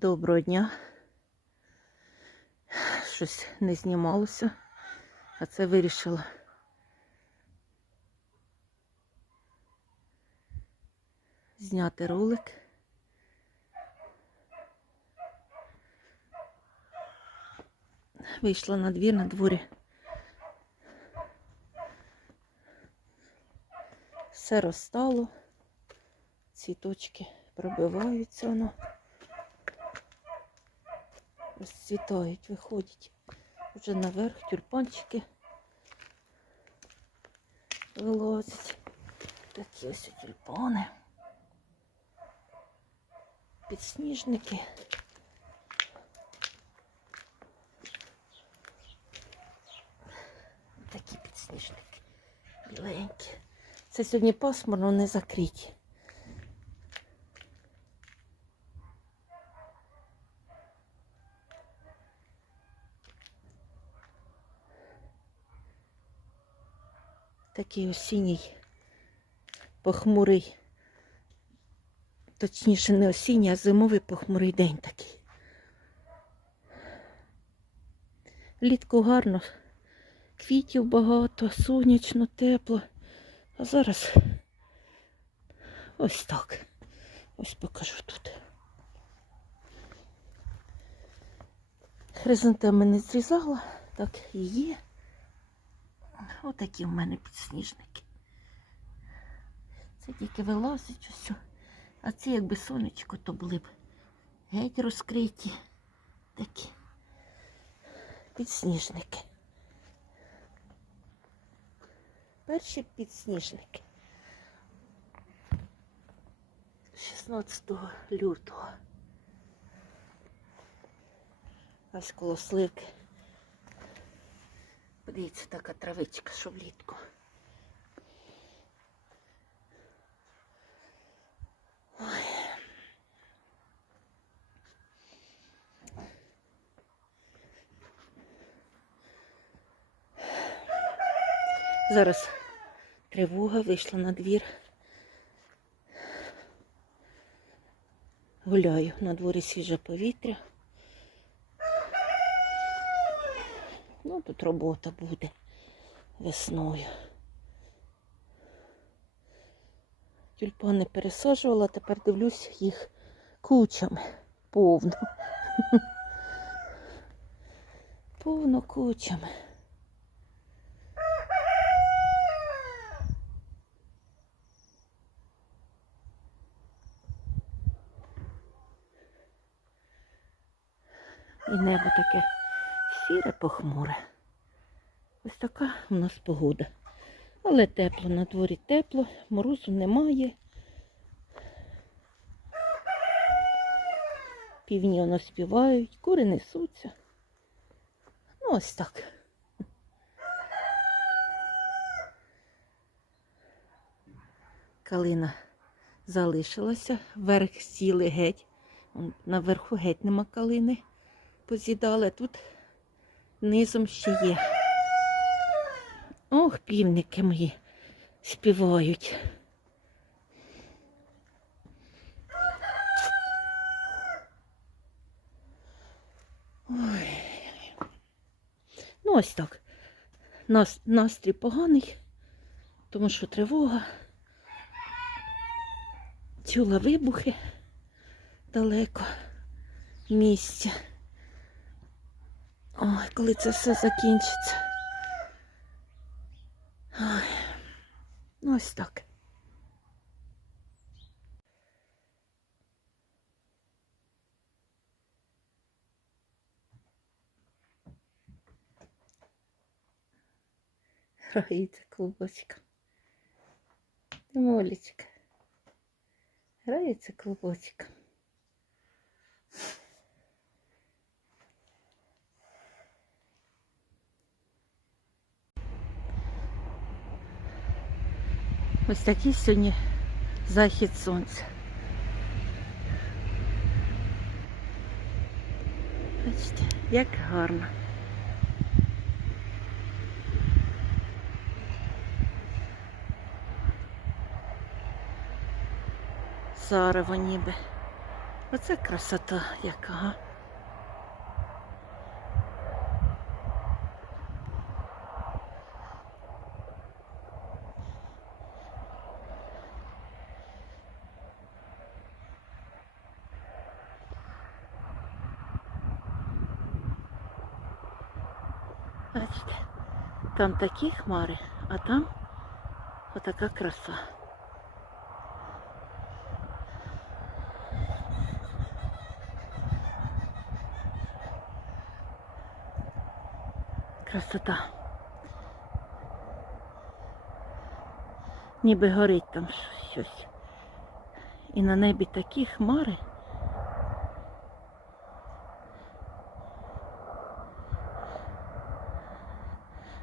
Доброго дня. Щось не знімалося, а це вирішила. Зняти ролик. Вийшла на двір, на дворі. Все розстало. Цвіточки пробиваються воно. Розцвітають, виходять вже наверх тюльпанчики вилазять. Такі ось тюльпани. Підсніжники. Такі підсніжники. Біленькі. Це сьогодні пасмурно не закриті. Такий осінній, похмурий, точніше не осінній, а зимовий похмурий день такий. Влітку гарно, квітів багато, сонячно, тепло. А зараз ось так. Ось покажу тут. Хризантеми не зрізала, так і є. Отакі в мене підсніжники. Це тільки вилазить усе. А ці, якби сонечко, то були б геть розкриті. Такі підсніжники. Перші підсніжники. 16 лютого. Ось коло сливки. Подивіться, така травичка, що влітку. Ой. Зараз тривога вийшла на двір. Гуляю на дворі свіже повітря. Ну, тут робота буде весною. Тюльпани пересаджувала, тепер дивлюсь їх кучами. Повно. Повно кучами. І небо таке сіре похмуре. Ось така у нас погода. Але тепло, на дворі тепло, морозу немає. Півні воно співають, кури несуться. Ну, ось так. Калина залишилася, верх сіли геть. Наверху геть нема калини. Поз'їдали, тут низом ще є. Ох, півники мої співають. Ой. Ну, ось так. Нас, настрій поганий, тому що тривога. Чула вибухи далеко місця. Ой, коли це все закінчиться. Ой, ну ось так. Грається клубочка. Молечка. Грається клубочка. Ось такий сьогодні захід сонця. Бачите, як гарно. Зарево ніби. Оце красота яка. Бачите, там такі хмари, а там отака краса. Красота. Ніби горить там щось. І на небі такі хмари.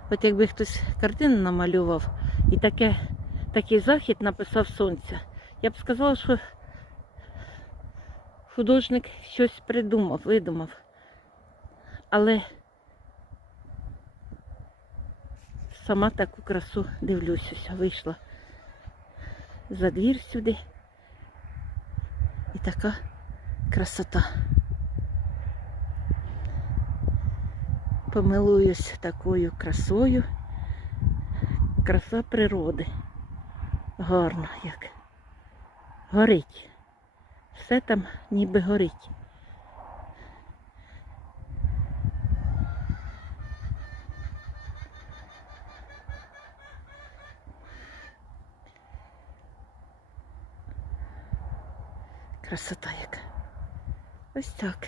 От якби хтось картину намалював і таке, такий захід написав сонця, я б сказала, що художник щось придумав, видумав. Але сама таку красу дивлюсь, ось вийшла за двір сюди. І така красота. Помилуюсь такою красою. Краса природи. Гарно як. Горить. Все там ніби горить. Красота яка. Ось так.